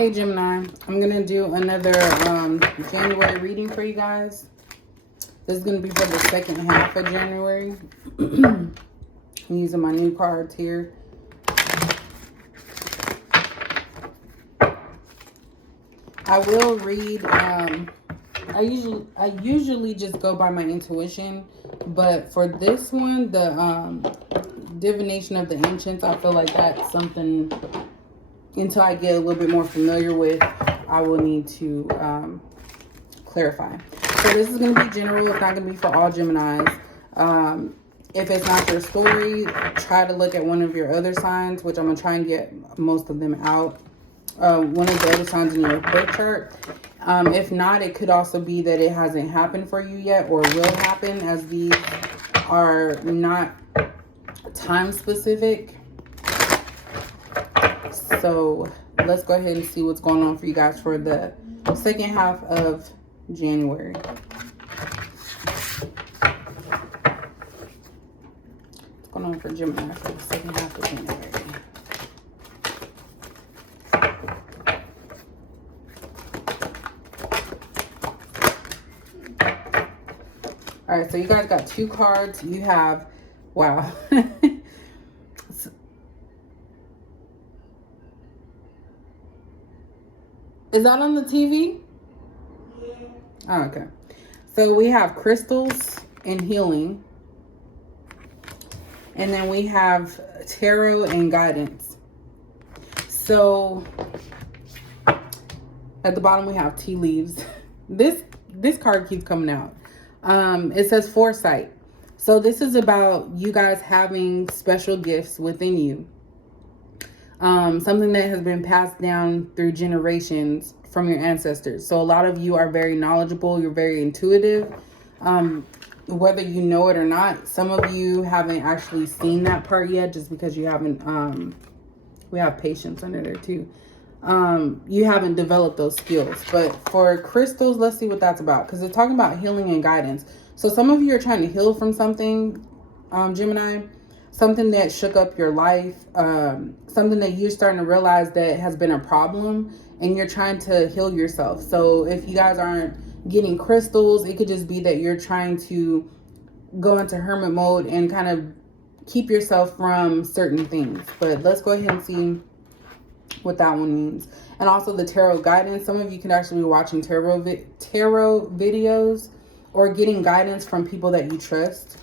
Hey Gemini, I'm going to do another January reading for you guys. This is going to be for the second half of January. I'm using my new cards here. I will read, I usually just go by my intuition, but for this one, the divination of the ancients, I feel like that's something, until I get a little bit more familiar with, I will need to clarify. So this is going to be general. It's not going to be for all Geminis. If it's not your story, try to look at one of your other signs, which I'm going to try and get most of them out. One of the other signs in your birth chart. If not, it could also be that it hasn't happened for you yet or will happen, as these are not time specific. So let's go ahead and see what's going on for you guys for the second half of January. What's going on for Gemini for the second half of January? All right, so you guys got two cards. You have, wow. Is that on the TV? Yeah. Oh, okay. So we have crystals and healing. And then we have tarot and guidance. So at the bottom we have tea leaves. This card keeps coming out. It says foresight. So this is about you guys having special gifts within you. Something that has been passed down through generations from your ancestors. So a lot of you are very knowledgeable. You're very intuitive. Whether you know it or not, some of you haven't actually seen that part yet, just because you haven't, we have patience under there too. You haven't developed those skills. But for crystals, let's see what that's about, because they're talking about healing and guidance. So some of you are trying to heal from something, Gemini, something that shook up your life, something that you're starting to realize that has been a problem, and you're trying to heal yourself. So if you guys aren't getting crystals, it could just be that you're trying to go into hermit mode and kind of keep yourself from certain things. But let's go ahead and see what that one means. And also the tarot guidance. Some of you can actually be watching tarot videos or getting guidance from people that you trust.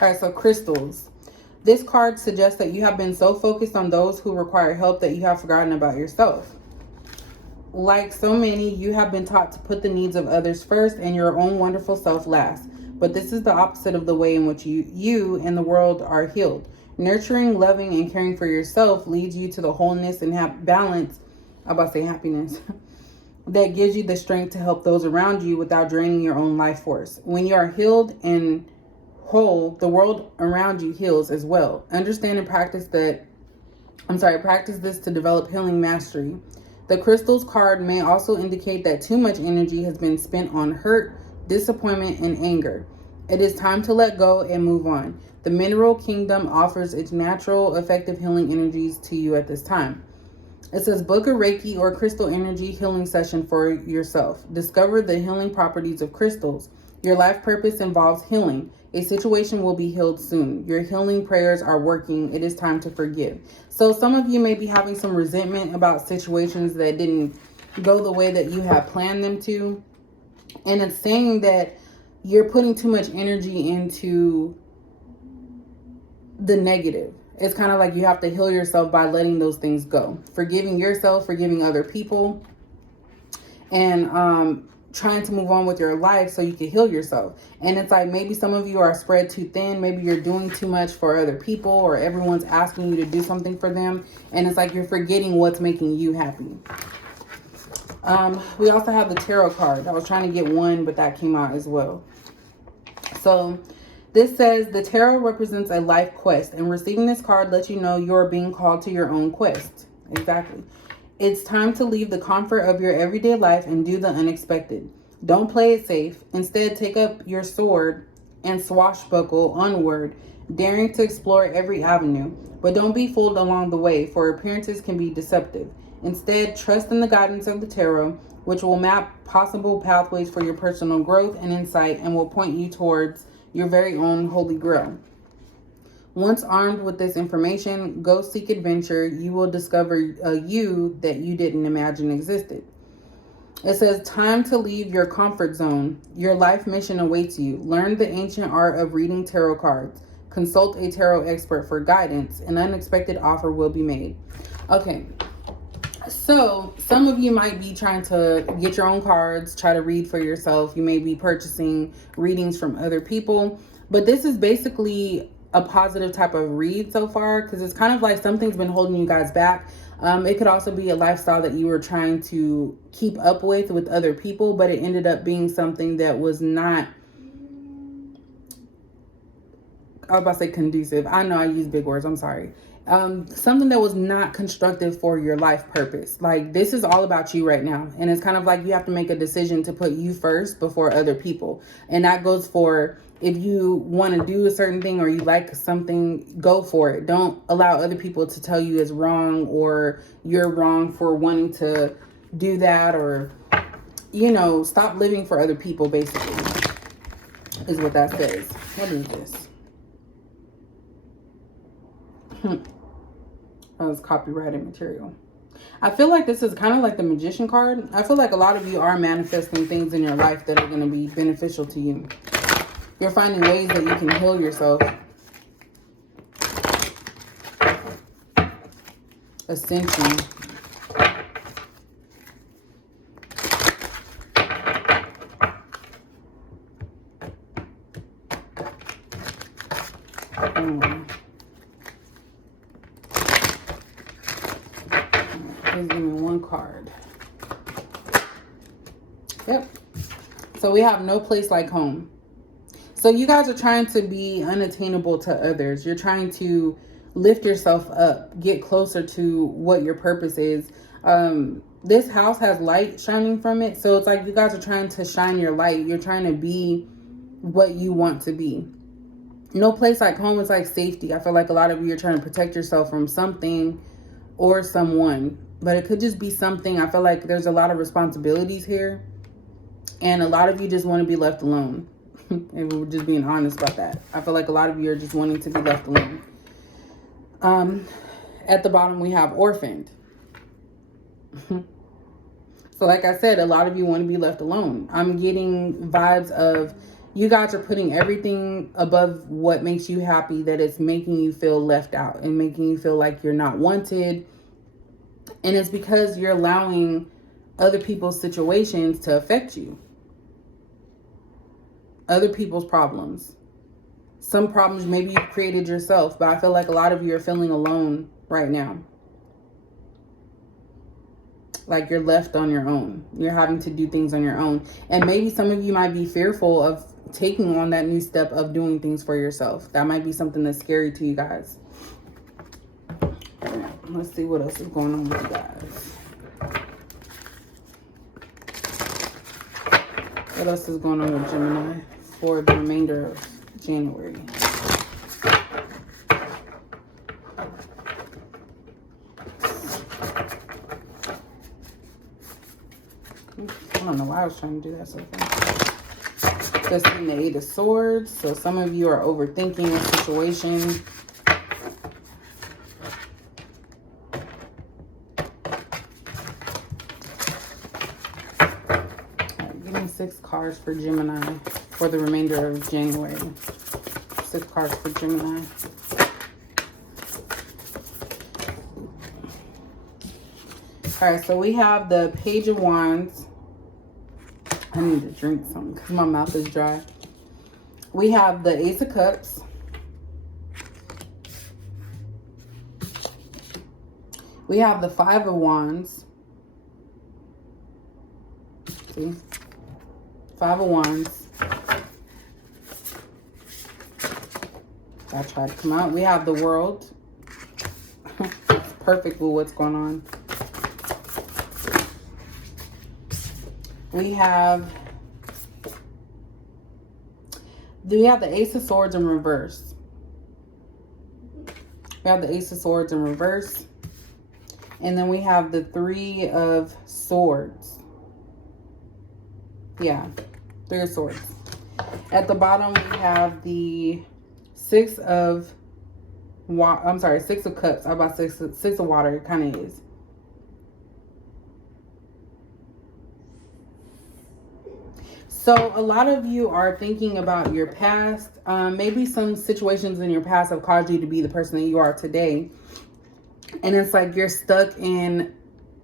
All right, so crystals. This card suggests that you have been so focused on those who require help that you have forgotten about yourself. Like so many, you have been taught to put the needs of others first and your own wonderful self last. But this is the opposite of the way in which you and the world are healed. Nurturing, loving, and caring for yourself leads you to the wholeness and balance, I'm about to say happiness, that gives you the strength to help those around you without draining your own life force. When you are healed and whole, the world around you heals as well. Understand and practice this to develop healing mastery. The crystals card may also indicate that too much energy has been spent on hurt, disappointment, and anger. It is time to let go and move on. The mineral kingdom offers its natural, effective healing energies to you at this time. It says book a Reiki or crystal energy healing session for yourself. Discover the healing properties of crystals. Your life purpose involves healing. A situation will be healed soon. Your healing prayers are working. It is time to forgive. So some of you may be having some resentment about situations that didn't go the way that you have planned them to. And it's saying that you're putting too much energy into the negative. It's kind of like you have to heal yourself by letting those things go. Forgiving yourself, forgiving other people, and trying to move on with your life so you can heal yourself. And it's like maybe some of you are spread too thin. Maybe you're doing too much for other people, or everyone's asking you to do something for them. And it's like you're forgetting what's making you happy. We also have the tarot card. I was trying to get one, but that came out as well. So this says the tarot represents a life quest, and receiving this card lets you know you're being called to your own quest. Exactly. It's time to leave the comfort of your everyday life and do the unexpected. Don't play it safe. Instead, take up your sword and swashbuckle onward daring to explore every avenue. But don't be fooled along the way, for appearances can be deceptive. Instead, trust in the guidance of the tarot, which will map possible pathways for your personal growth and insight and will point you towards your very own holy grail. Once armed with this information, go seek adventure. You will discover a you that you didn't imagine existed. It says, time to leave your comfort zone. Your life mission awaits you. Learn the ancient art of reading tarot cards. Consult a tarot expert for guidance. An unexpected offer will be made. Okay, so some of you might be trying to get your own cards, try to read for yourself. You may be purchasing readings from other people. But this is basically a positive type of read so far, because it's kind of like something's been holding you guys back. It could also be a lifestyle that you were trying to keep up with other people, but it ended up being something that was not, I was about to say conducive. I know I use big words, I'm sorry. Something that was not constructive for your life purpose. Like, this is all about you right now. And it's kind of like you have to make a decision to put you first before other people. And that goes for if you want to do a certain thing or you like something, go for it. Don't allow other people to tell you it's wrong or you're wrong for wanting to do that, or, you know, stop living for other people, basically, is what that says. What is this? That was copyrighted material. I feel like this is kind of like the Magician card. I feel like a lot of you are manifesting things in your life that are going to be beneficial to you. You're finding ways that you can heal yourself. Ascension. Please give me one card. Yep. So we have no place like home. So you guys are trying to be unattainable to others. You're trying to lift yourself up, get closer to what your purpose is. This house has light shining from it. So it's like you guys are trying to shine your light. You're trying to be what you want to be. No place like home is like safety. I feel like a lot of you are trying to protect yourself from something or someone. But it could just be something. I feel like there's a lot of responsibilities here. And a lot of you just want to be left alone. And we're just being honest about that. I feel like a lot of you are just wanting to be left alone. At the bottom, we have orphaned. So like I said, a lot of you want to be left alone. I'm getting vibes of you guys are putting everything above what makes you happy, that it's making you feel left out and making you feel like you're not wanted. And it's because you're allowing other people's situations to affect you. Other people's problems. Some problems maybe you've created yourself, but I feel like a lot of you are feeling alone right now. Like you're left on your own. You're having to do things on your own. And maybe some of you might be fearful of taking on that new step of doing things for yourself. That might be something that's scary to you guys. Let's see what else is going on with you guys. What else is going on with Gemini for the remainder of January? I don't know why I was trying to do that so far. Just in the Eight of Swords. So some of you are overthinking a situation. Six cards for Gemini for the remainder of January. 6 cards for Gemini. All right, so we have the Page of Wands. I need to drink something because my mouth is dry. We have the Ace of Cups. We have the Five of Wands. See? Five of Wands. I tried to come out. We have the World. It's perfect with what's going on. We have the Ace of Swords in reverse. We have the Ace of Swords in reverse. And then we have the Three of Swords. Yeah, Three of Swords. At the bottom, we have the Six of Cups. I'm about six of water. It kind of is. So a lot of you are thinking about your past. Maybe some situations in your past have caused you to be the person that you are today. And it's like you're stuck in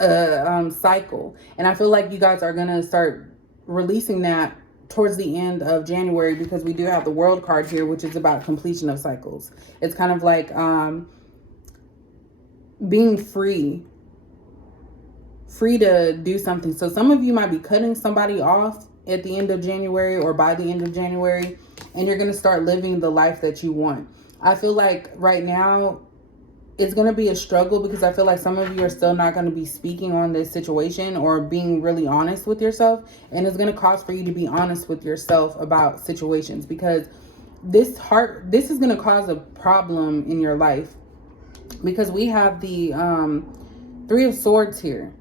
a cycle. And I feel like you guys are going to start releasing that towards the end of January, because we do have the World card here, which is about completion of cycles. It's kind of like being free to do something. So some of you might be cutting somebody off at the end of January or by the end of January, and you're going to start living the life that you want. I feel like right now it's going to be a struggle, because I feel like some of you are still not going to be speaking on this situation or being really honest with yourself. And it's going to cause for you to be honest with yourself about situations, because this is going to cause a problem in your life, because we have the Three of Swords here.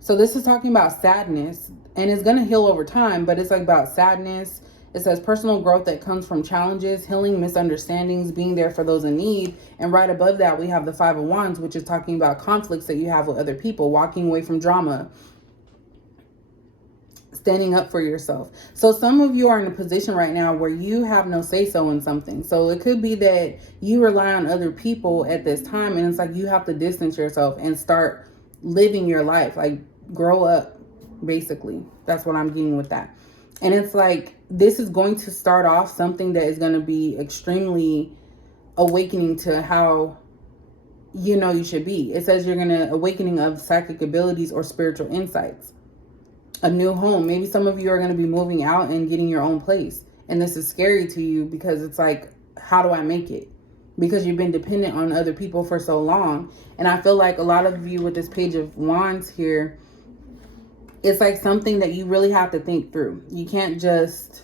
So this is talking about sadness, and it's going to heal over time, but it's like about sadness. It says personal growth that comes from challenges, healing misunderstandings, being there for those in need. And right above that, we have the Five of Wands, which is talking about conflicts that you have with other people, walking away from drama, standing up for yourself. So some of you are in a position right now where you have no say-so in something. So it could be that you rely on other people at this time, and it's like you have to distance yourself and start living your life, like grow up, basically. That's what I'm getting with that. And it's like, this is going to start off something that is going to be extremely awakening to how you know you should be. It says you're going to awakening of psychic abilities or spiritual insights. A new home. Maybe some of you are going to be moving out and getting your own place. And this is scary to you, because it's like, how do I make it? Because you've been dependent on other people for so long. And I feel like a lot of you with this Page of Wands here, it's like something that you really have to think through. You can't just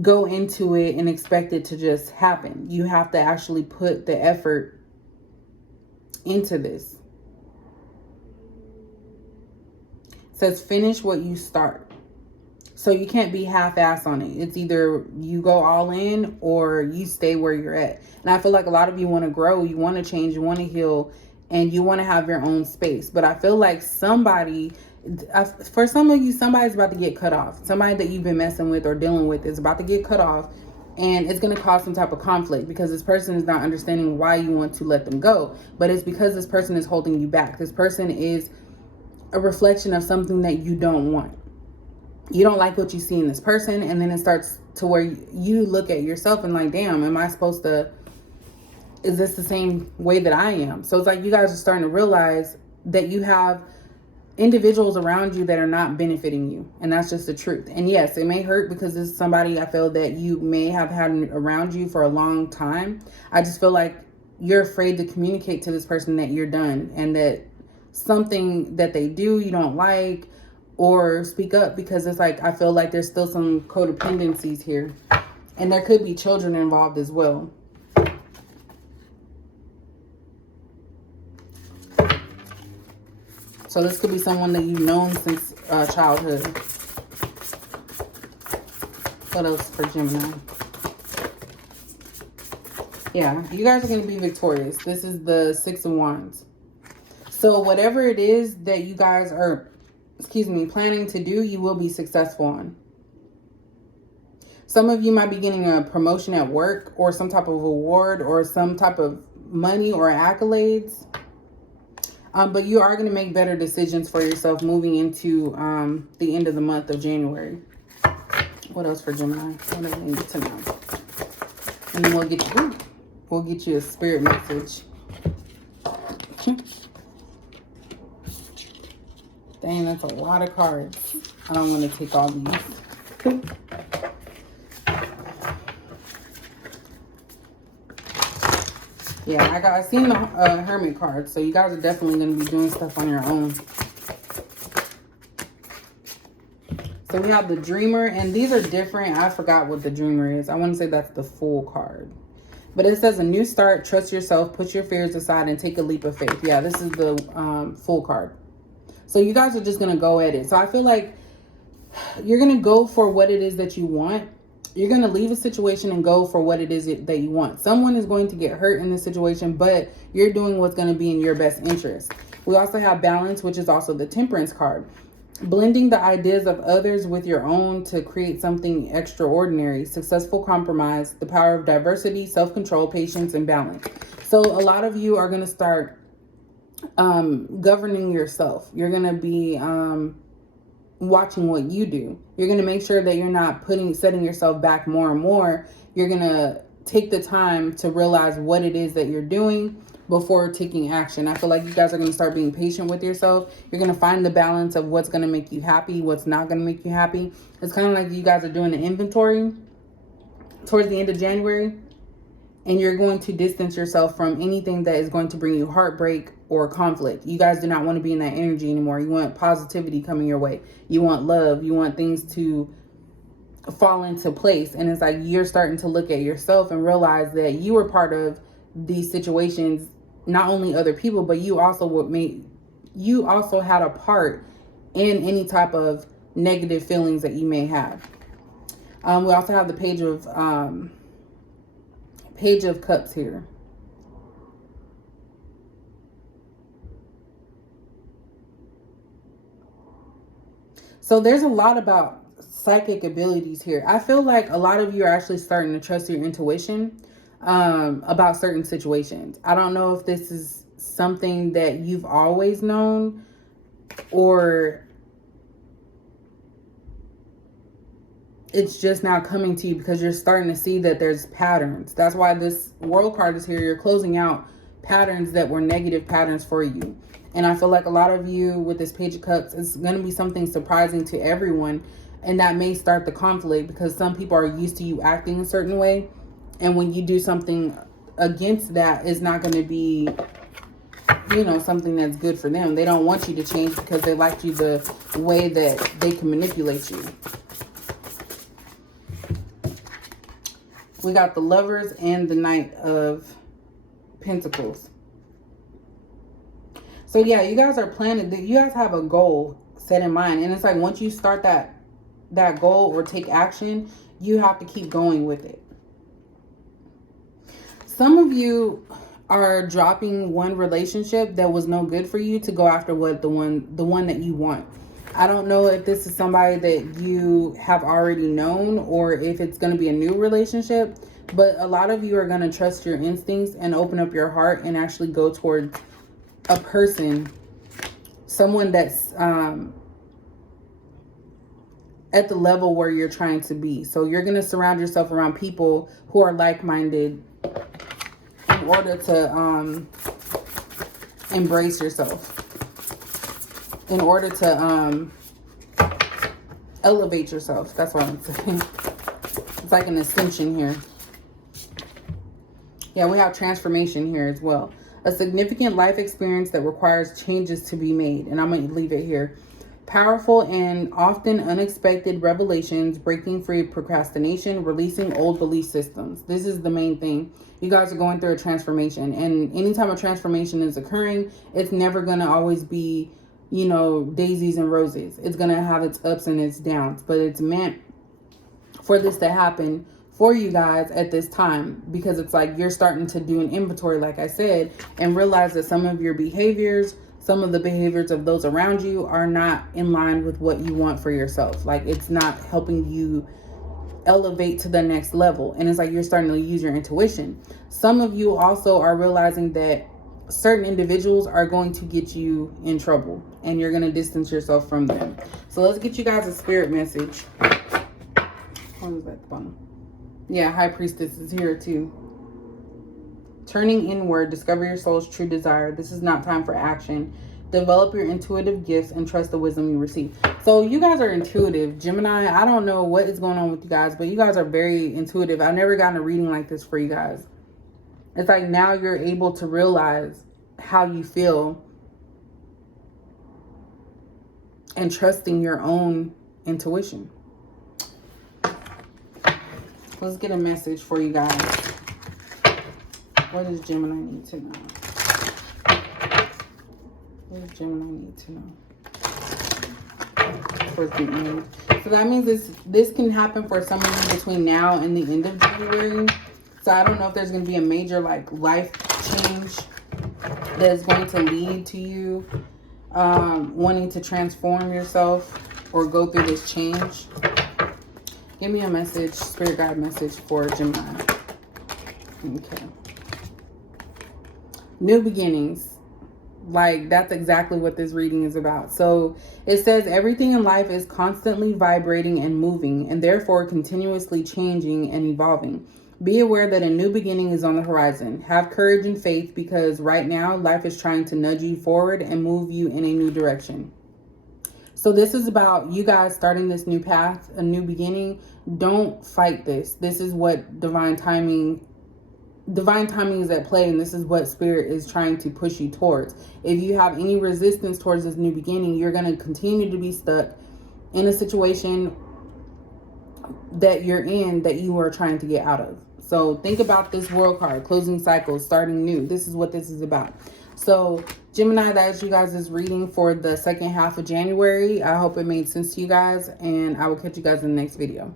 go into it and expect it to just happen. You have to actually put the effort into this. It says finish what you start. So you can't be half-assed on it. It's either you go all in or you stay where you're at. And I feel like a lot of you want to grow, you want to change, you want to heal, and you want to have your own space. But I feel like for some of you, somebody's about to get cut off. Somebody that you've been messing with or dealing with is about to get cut off. And it's going to cause some type of conflict, because this person is not understanding why you want to let them go. But it's because this person is holding you back. This person is a reflection of something that you don't want. You don't like what you see in this person. And then it starts to where you look at yourself and like, damn, is this the same way that I am? So it's like you guys are starting to realize that you have individuals around you that are not benefiting you. And that's just the truth. And yes, it may hurt, because this is somebody I feel that you may have had around you for a long time. I just feel like you're afraid to communicate to this person that you're done, and that something that they do you don't like, or speak up, because it's like I feel like there's still some codependencies here. And there could be children involved as well. So this could be someone that you've known since childhood. What else for Gemini? Yeah, you guys are going to be victorious. This is the Six of Wands. So whatever it is that you guys are, planning to do, you will be successful on. Some of you might be getting a promotion at work, or some type of award, or some type of money or accolades. But you are going to make better decisions for yourself moving into the end of the month of January. What else for Gemini? What do I need to know? And then we'll get you a spirit message. Dang, that's a lot of cards. I don't want to take all these. Yeah, I seen the Hermit card, so you guys are definitely going to be doing stuff on your own. So we have the Dreamer, and these are different. I forgot what the Dreamer is. I want to say that's the Fool card. But it says a new start, trust yourself, put your fears aside, and take a leap of faith. Yeah, this is the full card. So you guys are just going to go at it. So I feel like you're going to go for what it is that you want. You're going to leave a situation and go for what it is that you want. Someone is going to get hurt in this situation, but you're doing what's going to be in your best interest. We also have balance, which is also the temperance card. Blending the ideas of others with your own to create something extraordinary. Successful compromise, the power of diversity, self-control, patience, and balance. So a lot of you are going to start governing yourself. You're going to be watching what you do. You're going to make sure that you're not setting yourself back more and more. You're going to take the time to realize what it is that you're doing before taking action. I feel like you guys are going to start being patient with yourself. You're going to find the balance of what's going to make you happy, what's not going to make you happy. It's kind of like you guys are doing an inventory towards the end of January, and you're going to distance yourself from anything that is going to bring you heartbreak or conflict. You guys do not want to be in that energy anymore. You want positivity coming your way. You want love. You want things to fall into place. And it's like you're starting to look at yourself and realize that you were part of these situations, not only other people, but you also had a part in any type of negative feelings that you may have. We also have the Page of Cups here. So there's a lot about psychic abilities here. I feel like a lot of you are actually starting to trust your intuition about certain situations. I don't know if this is something that you've always known, or it's just now coming to you because you're starting to see that there's patterns. That's why this World card is here. You're closing out patterns that were negative patterns for you. And I feel like a lot of you with this Page of Cups, it's going to be something surprising to everyone. And that may start the conflict because some people are used to you acting a certain way. And when you do something against that, it's not going to be, something that's good for them. They don't want you to change because they like you the way that they can manipulate you. We got the Lovers and the Knight of Pentacles. So yeah, you guys are planning. You guys have a goal set in mind. And it's like once you start that goal or take action, you have to keep going with it. Some of you are dropping one relationship that was no good for you to go after the one that you want. I don't know if this is somebody that you have already known or if it's going to be a new relationship, but a lot of you are going to trust your instincts and open up your heart and actually go towards a person, someone that's at the level where you're trying to be. So you're going to surround yourself around people who are like-minded in order to embrace yourself, in order to elevate yourself. That's what I'm saying. It's like an ascension here. Yeah, we have transformation here as well. A significant life experience that requires changes to be made. And I'm going to leave it here. Powerful and often unexpected revelations, breaking free of procrastination, releasing old belief systems. This is the main thing. You guys are going through a transformation. And anytime a transformation is occurring, it's never going to always be, daisies and roses. It's going to have its ups and its downs. But it's meant for this to happen for you guys at this time, because it's like you're starting to do an inventory, like I said, and realize that some of your behaviors, some of the behaviors of those around you are not in line with what you want for yourself. Like it's not helping you elevate to the next level. And it's like you're starting to use your intuition. Some of you also are realizing that certain individuals are going to get you in trouble and you're going to distance yourself from them. So let's get you guys a spirit message. What was that at the bottom? Yeah, High Priestess is here too. Turning inward, discover your soul's true desire. This is not time for action. Develop your intuitive gifts and trust the wisdom you receive. So you guys are intuitive. Gemini, I don't know what is going on with you guys, but you guys are very intuitive. I've never gotten a reading like this for you guys. It's like now you're able to realize how you feel and trusting your own intuition. Let's get a message for you guys. What does Gemini need to know? What does Gemini need to know? Towards the end. So that means this can happen for some of you between now and the end of January. So I don't know if there's going to be a major like life change that's going to lead to you wanting to transform yourself or go through this change. Give me a message, spirit guide message for Gemini. Okay. New beginnings. Like, that's exactly what this reading is about. So it says everything in life is constantly vibrating and moving, and therefore continuously changing and evolving. Be aware that a new beginning is on the horizon. Have courage and faith, because right now life is trying to nudge you forward and move you in a new direction. So this is about you guys starting this new path, a new beginning. Don't fight this. This is what divine timing is at play, and this is what spirit is trying to push you towards. If you have any resistance towards this new beginning, you're going to continue to be stuck in a situation that you're in that you are trying to get out of. So think about this world card, closing cycles, starting new. This is what this is about. So Gemini, that is you guys' reading for the second half of January. I hope it made sense to you guys, and I will catch you guys in the next video.